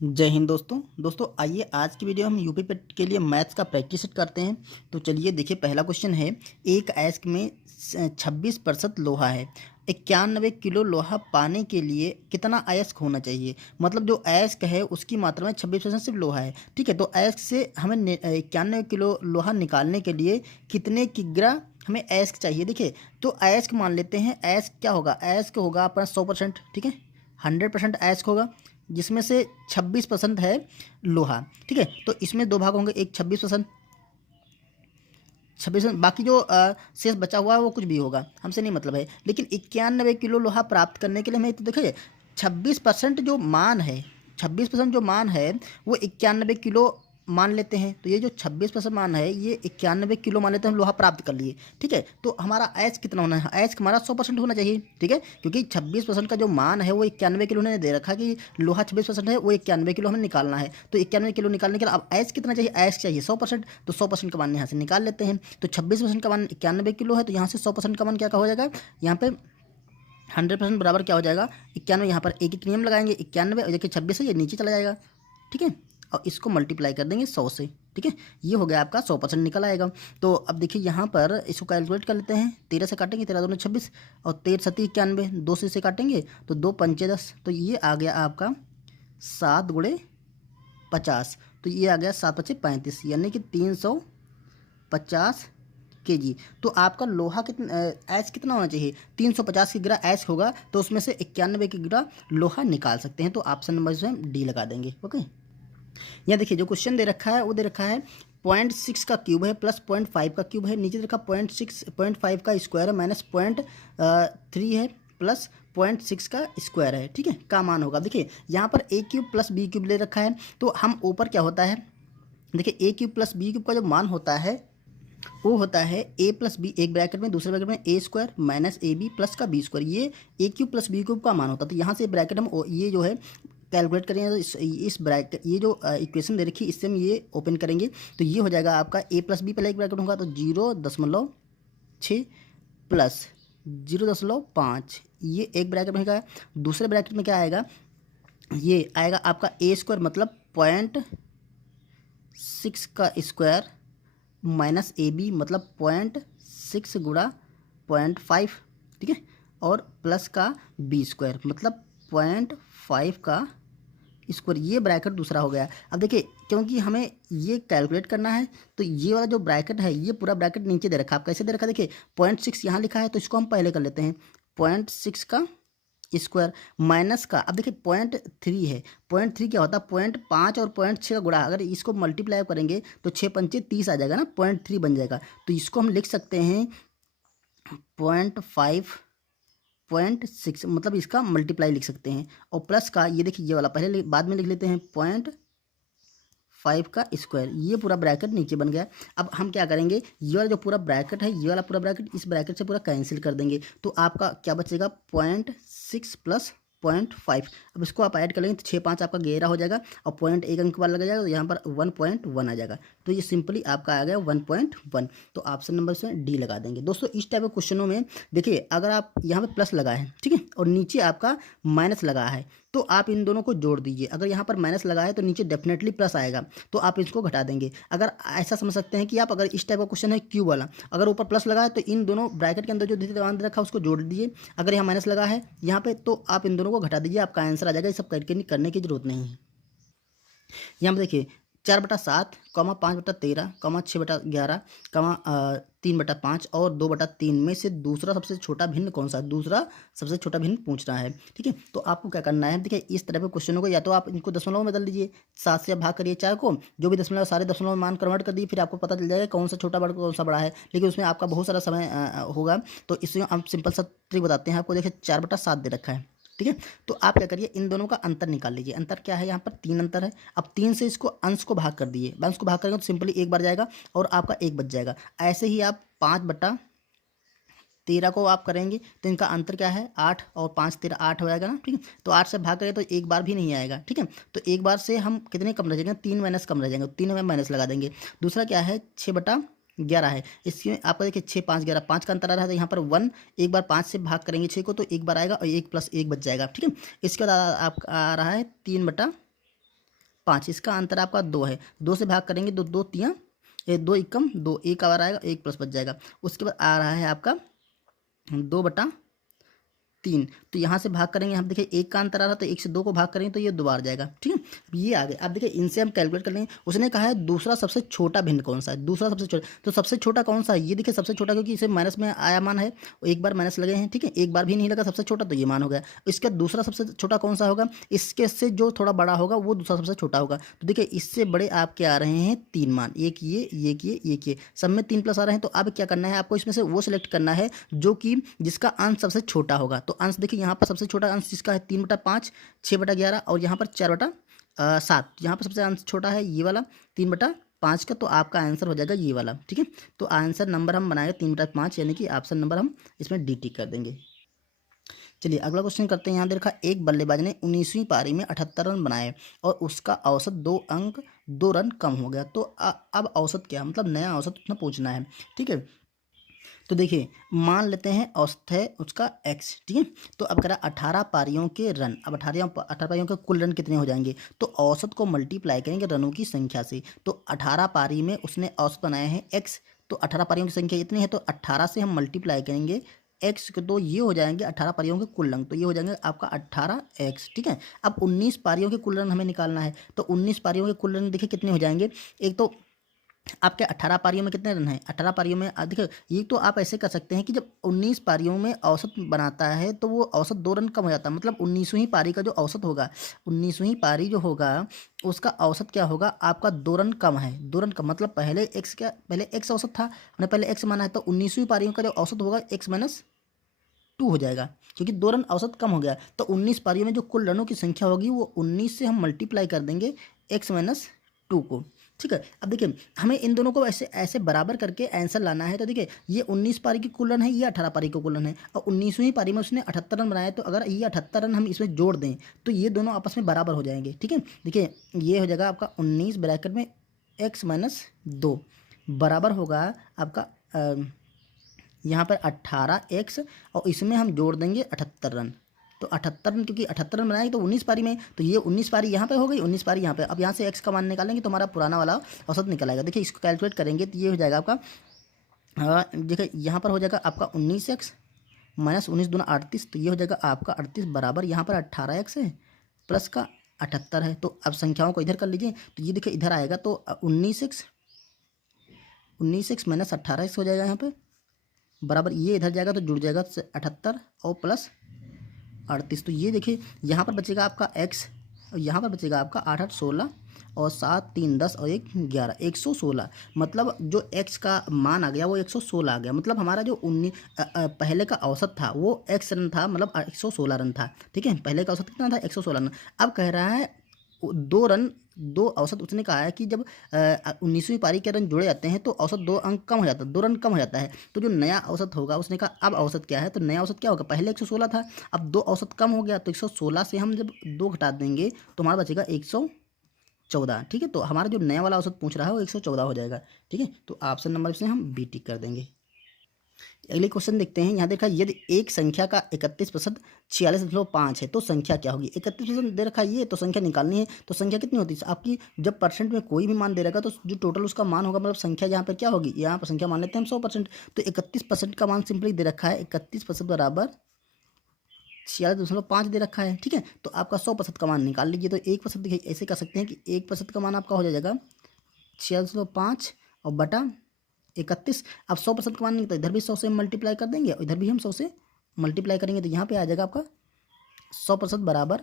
जय हिंद दोस्तों आइए आज की वीडियो हम यूपी पेट के लिए मैथ्स का प्रैक्टिस सेट करते हैं। तो चलिए देखिए, पहला क्वेश्चन है, एक अयस्क में 26% लोहा है। 91 किलो लोहा पाने के लिए कितना अयस्क होना चाहिए। मतलब जो अयस्क है उसकी मात्रा में 26% सिर्फ लोहा है। ठीक है, तो अयस्क से हमें 91 किलो लोहा निकालने के लिए कितने किग्रा हमें अयस्क चाहिए। देखिए, तो अयस्क मान लेते हैं। अयस्क क्या होगा, अयस्क होगा अपना 100%। ठीक है, 100% अयस्क होगा, जिसमें से 26% है लोहा। ठीक है, तो इसमें दो भाग होंगे, एक 26%, बाकी जो शेष बचा हुआ है वो कुछ भी होगा, हमसे नहीं मतलब है। लेकिन 91 किलो लोहा प्राप्त करने के लिए हमें, तो देखिए 26% जो मान है, 26% जो मान है वो 91 किलो मान लेते हैं। तो ये जो 26% मान है ये 91 किलो मान लेते हैं, हम लोहा प्राप्त कर लिए। ठीक है, तो हमारा अयस्क कितना होना है, अयस्क हमारा 100% होना चाहिए। ठीक है, क्योंकि 26% का जो मान है वो 91 किलो ने दे रखा कि लोहा 26% है, वो 91 किलो हमें निकालना है। तो 91 किलो निकालने के लिए अब अयस्क कितना चाहिए, अयस्क चाहिए 100%। तो 100% का मान यहाँ से निकाल लेते हैं। तो 26% का मान 91 किलो है, तो यहाँ से 100% का मान क्या हो जाएगा, यहाँ पे 100% बराबर क्या हो जाएगा 91। यहाँ पर एक नियम लगाएंगे, 91 और देखिए 26 है, ये नीचे चला जाएगा। ठीक है, और इसको मल्टीप्लाई कर देंगे 100 से। ठीक है, ये हो गया आपका 100% निकल आएगा। तो अब देखिए यहाँ पर इसको कैलकुलेट कर लेते हैं। 13 से काटेंगे, 13 दूनी 26 और 13 सती 91, 2 से इसे काटेंगे तो 2 पंचे 10। तो ये आ गया आपका 7 गुणे 50। तो ये आ गया 7 पचे 35, यानी कि 350 केजी। तो आपका लोहा कितना ऐच कितना होना चाहिए, 350 किग्रा ऐच होगा, तो उसमें से 91 किग्रा लोहा निकाल सकते हैं। तो ऑप्शन नंबर जो है डी लगा देंगे। ओके, यहाँ देखिए जो क्वेश्चन दे रखा है वो दे रखा है 0.6 का क्यूब है प्लस 0.5 का क्यूब है, नीचे दे रखा 0.5 का स्क्वायर है माइनस 0.3 है प्लस 0.6 का स्क्वायर है। ठीक है, का मान होगा। देखिए यहाँ पर ए क्यूब प्लस बी क्यूब ले रखा है, तो हम ऊपर क्या होता है, देखिए A cube plus B cube का जो मान होता है वो होता है ए प्लस बी, एक ब्रैकेट में, दूसरे ब्रैकेट में A square minus A B plus का बी स्क्वायर। ये A cube plus B cube का मान होता है। तो यहाँ से ब्रैकेट हम ये जो है कैलकुलेट करेंगे, तो इस ब्रैकेट, ये जो इक्वेशन दे रखी है इससे हम ये ओपन करेंगे, तो ये हो जाएगा आपका ए प्लस बी, पहले एक ब्रैकेट होगा तो 0.6 प्लस 0.5, ये एक ब्रैकेट में है। दूसरे ब्रैकेट में क्या आएगा, ये आएगा आपका ए स्क्वायर मतलब 0.6 का स्क्वायर माइनस ए बी मतलब 0.6 गुणा 0.5। ठीक है, और प्लस का बी स्क्वायर मतलब 0.5 का स्क्वायर, ये ब्रैकेट दूसरा हो गया। अब देखिए क्योंकि हमें ये कैलकुलेट करना है, तो ये वाला जो ब्रैकेट है ये पूरा ब्रैकेट नीचे दे रखा है। आप कैसे दे रखा है, देखिए 0.6 यहाँ लिखा है, तो इसको हम पहले कर लेते हैं। 0.6 का स्क्वायर माइनस का, अब देखिए 0.3 है, 0.3 क्या होता है, 0.5 और 0.6 का गुणा, अगर इसको मल्टीप्लाई करेंगे तो 6 पंचे 30 आ जाएगा ना, 0.3 बन जाएगा। तो इसको हम लिख सकते हैं 0.5 0.6, मतलब इसका मल्टीप्लाई लिख सकते हैं। और प्लस का ये देखिए ये वाला पहले बाद में लिख लेते हैं 0.5 का स्क्वायर, ये पूरा ब्रैकेट नीचे बन गया। अब हम क्या करेंगे, ये वाला जो पूरा ब्रैकेट है, ये वाला पूरा ब्रैकेट इस ब्रैकेट से पूरा कैंसिल कर देंगे, तो आपका क्या बचेगा 0.6 प्लस 0.5। अब इसको आप ऐड कर लेंगे तो 6 5 आपका 11 हो जाएगा, और पॉइंट एक अंक बाद लग जाएगा, तो यहाँ पर 1.1 आ जाएगा। तो ये सिंपली आपका आ गया 1.1। तो ऑप्शन नंबर से डी लगा देंगे। दोस्तों इस टाइप के क्वेश्चनों में देखिए, अगर आप यहाँ पे प्लस लगा है, ठीक है, और नीचे आपका माइनस लगा है, तो आप इन दोनों को जोड़ दीजिए। अगर यहाँ पर माइनस लगा है तो नीचे डेफिनेटली प्लस आएगा, तो आप इसको घटा देंगे। अगर ऐसा समझ सकते हैं कि आप, अगर इस टाइप का क्वेश्चन है क्यूब वाला, अगर ऊपर प्लस लगा है तो इन दोनों ब्रैकेट के अंदर जो द्वितीय मान रखा है उसको जोड़ दीजिए। अगर यहाँ माइनस लगा है यहाँ पे, तो आप इन दोनों को घटा दीजिए, आपका आंसर आ जाएगा। ये सब करने की जरूरत नहीं है। यहाँ पे देखिए 4/7, 5/13, 6/11, 3/5 और 2/3 में से दूसरा सबसे छोटा भिन्न कौन सा है, दूसरा सबसे छोटा भिन्न पूछ रहा है। ठीक है, तो आपको क्या करना है, देखिए इस तरह के क्वेश्चनों को या तो आप इनको दशमलव में बदल दीजिए, 7 से भाग करिए 4 को, जो भी दशमलव सारे दशमलव में मान कन्वर्ट कर दिए, फिर आपको पता चल जाएगा कौन सा छोटा बड़ा कौन सा बड़ा है। लेकिन उसमें आपका बहुत सारा समय होगा, तो इसमें हम सिंपल सा ट्रिक बताते हैं आपको। देखिए 4/7 दे रखा है, ठीक है, तो आप क्या करिए, इन दोनों का अंतर निकाल लीजिए। अंतर क्या है, यहाँ पर 3 अंतर है। अब 3 से इसको अंश को भाग कर दिए, अंश को भाग करेंगे तो सिंपली एक बार जाएगा और आपका एक बच जाएगा। ऐसे ही आप 5/13 को आप करेंगे तो इनका अंतर क्या है 8, और 5 13 8 हो जाएगा ना। ठीक है, तो 8 से भाग करें तो एक बार भी नहीं आएगा। ठीक है, तो एक बार से हम कितने कम रह जाएंगे, 3 माइनस कम रह जाएंगे, 3 में माइनस लगा देंगे। दूसरा क्या है 6/11 है, इसमें आपको देखिए 6 5 11, 5 का अंतर आ रहा है, तो यहाँ पर 1, एक बार 5 से भाग करेंगे 6 को तो एक बार आएगा और 1 + 1 बच जाएगा। ठीक है, इसके बाद आपका आ रहा है 3/13, 5, इसका अंतर आपका 2 है। 2 से भाग करेंगे तो 2 तियाँ 2 एकम 2, एक और आएगा, एक प्लस बच जाएगा। उसके बाद आ रहा है आपका 2/3। तो यहाँ से भाग करेंगे, हम देखिए एक का अंतर आ रहा तो 1 से 2 को भाग करेंगे तो ये 2 बार जाएगा। ठीक है, अब ये आ गए। अब देखिए इनसे हम कैलकुलेट कर लेंगे। उसने कहा है दूसरा सबसे छोटा भिन्न कौन सा है, दूसरा सबसे छोटा, तो सबसे छोटा कौन सा है, ये देखिए सबसे छोटा, क्योंकि इसे माइनस में आया मान है, एक बार माइनस लगे हैं। ठीक है, एक बार भी नहीं लगा सबसे छोटा, तो ये मान हो गया। इसका दूसरा सबसे छोटा कौन सा होगा, इसके से जो थोड़ा बड़ा होगा वो दूसरा सबसे छोटा होगा। तो देखिए इससे बड़े आपके आ रहे हैं 3 मान, एक ये सब में 3 प्लस आ रहे हैं। तो अब क्या करना है आपको, इसमें से वो सिलेक्ट करना है जो कि जिसका अंश सबसे छोटा होगा। तो अंश देखिए यहाँ पर सबसे छोटा अंश जिसका है 3/5, 6/11 और यहाँ पर 4/7। यहाँ पर सबसे अंश छोटा है ये वाला 3/5 का, तो आपका आंसर हो जाएगा ये वाला। ठीक है, तो आंसर नंबर हम बनाएंगे 3/5, यानी कि ऑप्शन नंबर हम इसमें डी टिक कर देंगे। चलिए अगला क्वेश्चन करते हैं। यहाँ देखा एक बल्लेबाज ने 19वीं पारी में 78 रन बनाए और उसका औसत 2 रन कम हो गया। तो अब औसत क्या, मतलब नया औसत उतना पूछना है। ठीक है, तो देखिए मान लेते हैं औसत है उसका x। ठीक है, तो अब करा 18 पारियों के रन, अब 18 पारियों के कुल रन कितने हो जाएंगे, तो औसत को मल्टीप्लाई करेंगे रनों की संख्या से। तो 18 पारी में उसने औसत बनाया है x, तो 18 पारियों की संख्या इतनी है, तो 18 से हम मल्टीप्लाई करेंगे x को, तो ये हो जाएंगे 18 पारियों के कुल रन, तो ये हो जाएंगे आपका 18x। ठीक है, अब 19 पारियों के कुल रन हमें निकालना है। तो 19 पारियों के कुल रन देखिए कितने हो जाएंगे, एक तो आपके 18 पारियों में कितने रन हैं, 18 पारियों में देखिए ये तो आप ऐसे कर सकते हैं कि जब 19 पारियों में औसत बनाता है तो वो औसत 2 रन कम हो जाता है। मतलब 19वीं पारी का जो औसत होगा, 19वीं पारी जो होगा उसका औसत क्या होगा आपका 2 रन कम है। 2 रन कम मतलब पहले एक्स औसत था, हमने पहले एक्स माना है, तो 19वीं पारियों का जो औसत होगा x-2 हो जाएगा, क्योंकि 2 रन औसत कम हो गया। तो 19 पारियों में जो कुल रनों की संख्या होगी वो 19 से हम मल्टीप्लाई कर देंगे x-2 को। ठीक है, अब देखिए हमें इन दोनों को ऐसे ऐसे बराबर करके आंसर लाना है। तो देखिए ये 19 पारी की कुल रन है, ये 18 पारी का कुल रन है, और 19वीं पारी में उसने 78 रन बनाए। तो अगर ये 78 रन हम इसमें जोड़ दें तो ये दोनों आपस में बराबर हो जाएंगे। ठीक है, देखिए ये हो जाएगा आपका 19 ब्रैकेट में x-2 बराबर होगा आपका यहाँ पर 18x, और इसमें हम जोड़ देंगे 78 रन। तो 78 रन, क्योंकि 78 रन बनाएंगे तो 19 पारी में, तो ये 19 पारी यहाँ पे हो गई, 19 पारी यहाँ पे। अब यहाँ से x का मान निकालेंगे तो हमारा पुराना वाला औसत निकल आएगा। देखिए इसको कैलकुलेट करेंगे तो ये हो जाएगा आपका, देखिए यहाँ पर हो जाएगा आपका 19x माइनस 19 दूना 38, तो ये हो जाएगा आपका 38 बराबर यहाँ पर 18x है प्लस का 78 है। तो अब संख्याओं को इधर कर लीजिए, तो ये देखिए इधर आएगा तो 19x माइनस 18x हो जाएगा यहाँ पे बराबर, ये इधर जाएगा तो जुड़ जाएगा 78 और प्लस 38। तो ये देखिए यहाँ पर बचेगा आपका x, और यहाँ पर बचेगा आपका 8 8 16 और 7 3 10 और 1 11, 116। मतलब जो x का मान आ गया वो 116 आ गया। मतलब हमारा जो पहले का औसत था वो x रन था, मतलब 116 रन था। ठीक है, पहले का औसत कितना था, 116 रन। अब कह रहा है 2 रन, 2 औसत उसने कहा है कि जब 19वीं पारी के रन जुड़े जाते हैं तो औसत 2 अंक कम हो जाता है, 2 रन कम हो जाता है। तो जो नया औसत होगा, उसने कहा अब औसत क्या है, तो नया औसत क्या होगा, पहले 116 था, अब 2 औसत कम हो गया, तो 116 से हम जब 2 घटा देंगे तो हमारा बचेगा 114। ठीक है, तो हमारा जो नया वाला औसत पूछ रहा है वो 114 हो जाएगा। ठीक है, तो ऑप्शन नंबर से हम बी टिक कर देंगे। अगले क्वेश्चन देखते हैं। यहाँ देखा यदि एक संख्या का 31% 46.5 है तो संख्या क्या होगी। 31% दे रखा है ये, तो संख्या निकालनी है। तो संख्या कितनी होती है आपकी, जब परसेंट में कोई भी मान दे रखा तो जो टोटल उसका मान होगा, मतलब संख्या यहाँ पर क्या होगी, यहाँ पर संख्या मान लेते हैं हम 100%। तो 31% का मान सिंपली दे रखा है, 31% बराबर 46.5 दे रखा है। ठीक है, तो आपका 100% का मान निकाल लीजिए। तो 1% देखिए ऐसे कर सकते हैं कि 1% का मान आपका हो जाएगा 46.5 और बटा 31। अब 100% का मान नहीं, तो इधर भी 100 से मल्टीप्लाई कर देंगे और इधर भी हम 100 से मल्टीप्लाई करेंगे, तो यहाँ पे आ जाएगा आपका 100% बराबर,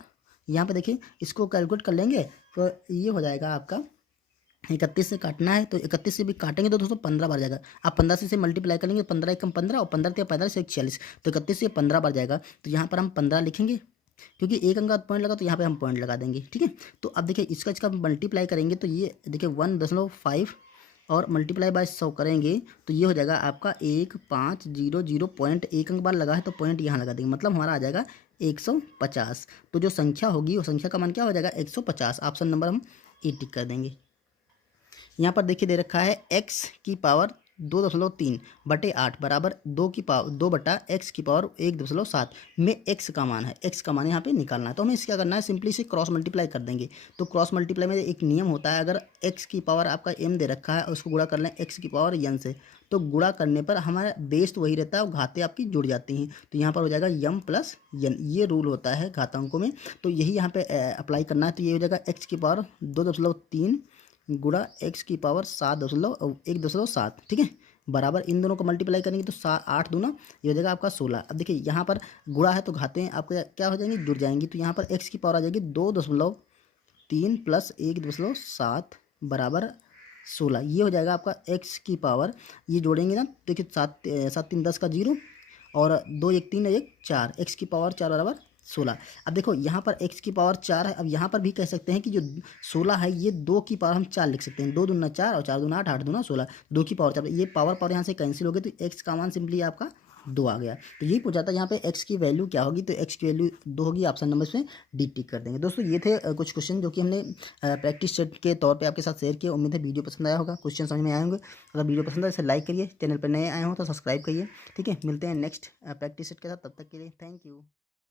यहाँ पे देखिए इसको कैलकुलेट कर लेंगे तो ये हो जाएगा आपका 31 से काटना है, तो 31 से भी काटेंगे तो दोस्तों 15 बार जाएगा। आप 15 से मल्टीप्लाई करेंगे, 15 एकम 15 और 15 45 से 46, तो 31 से 15 बार जाएगा। तो यहाँ पर हम 15 लिखेंगे, क्योंकि एक अंक का पॉइंट लगा तो यहाँ पे हम पॉइंट लगा देंगे। ठीक है, तो अब देखिए इसका मल्टीप्लाई करेंगे तो ये देखिए 1.5 और मल्टीप्लाई बाय 100 करेंगे तो ये हो जाएगा आपका 1500 पॉइंट, एक अंक बार लगा है तो पॉइंट यहाँ लगा देंगे, मतलब हमारा आ जाएगा 150। तो जो संख्या होगी वो संख्या का मान क्या हो जाएगा 150। ऑप्शन नंबर हम ए टिक कर देंगे। यहाँ पर देखिए दे रखा है x की पावर 2.3 बटे 8 बराबर 2/x⁴ में x का मान है। x का मान यहाँ पे निकालना है, तो हमें इसे क्या करना है, सिंपली से क्रॉस मल्टीप्लाई कर देंगे। तो क्रॉस मल्टीप्लाई में एक नियम होता है, अगर x⁴ आपका m दे रखा है और उसको गुणा कर लें x⁴n से, तो गुणा करने पर हमारा बेस तो वही रहता है और घातें आपकी जुड़ जाती हैं। तो यहाँ पर हो जाएगा m + n, ये रूल होता है घातांकों में, तो यही यहाँ पे अप्लाई करना है। तो ये हो जाएगा x⁴ 2.3 गुणा x⁴ 7.1.7, ठीक है, बराबर इन दोनों को मल्टीप्लाई करेंगे तो 8 दूना ये हो जाएगा आपका 16। अब देखिए यहाँ पर गुणा है तो घातें आपको क्या हो जाएंगी, जुड़ जाएंगी। तो यहाँ पर x⁴ आ जाएगी 2.3 + 1.7 बराबर 16, ये हो जाएगा आपका x⁴। ये जोड़ेंगे ना, देखिए 7 7 3 10 का 0 और 2 1 3 1 4, x⁴ 4 बराबर 16। अब देखो यहाँ पर x⁴ 4 है, अब यहाँ पर भी कह सकते हैं कि जो 16 है ये 2 हम 4 लिख सकते हैं, 2 दूना 4 और 4 दूना 8, 8 दूना 16, 2 4, ये पावर यहाँ से कैंसिल हो गए, तो x का मान सिंपली आपका 2 आ गया। तो यही पूछा था यहाँ पे x की वैल्यू क्या होगी, तो x की वैल्यू 2 होगी, ऑप्शन नंबर में डी टिक कर देंगे। दोस्तों ये थे कुछ क्वेश्चन जो कि हमने प्रैक्टिस सेट के तौर पे आपके साथ शेयर किए। उम्मीद है वीडियो पसंद आया होगा, क्वेश्चन समझ में आए होंगे। अगर वीडियो पसंद आए इसे लाइक करिए, चैनल पर नए आए हो तो सब्सक्राइब करिए, ठीक है। मिलते हैं नेक्स्ट प्रैक्टिस सेट के साथ, तब तक के लिए थैंक यू।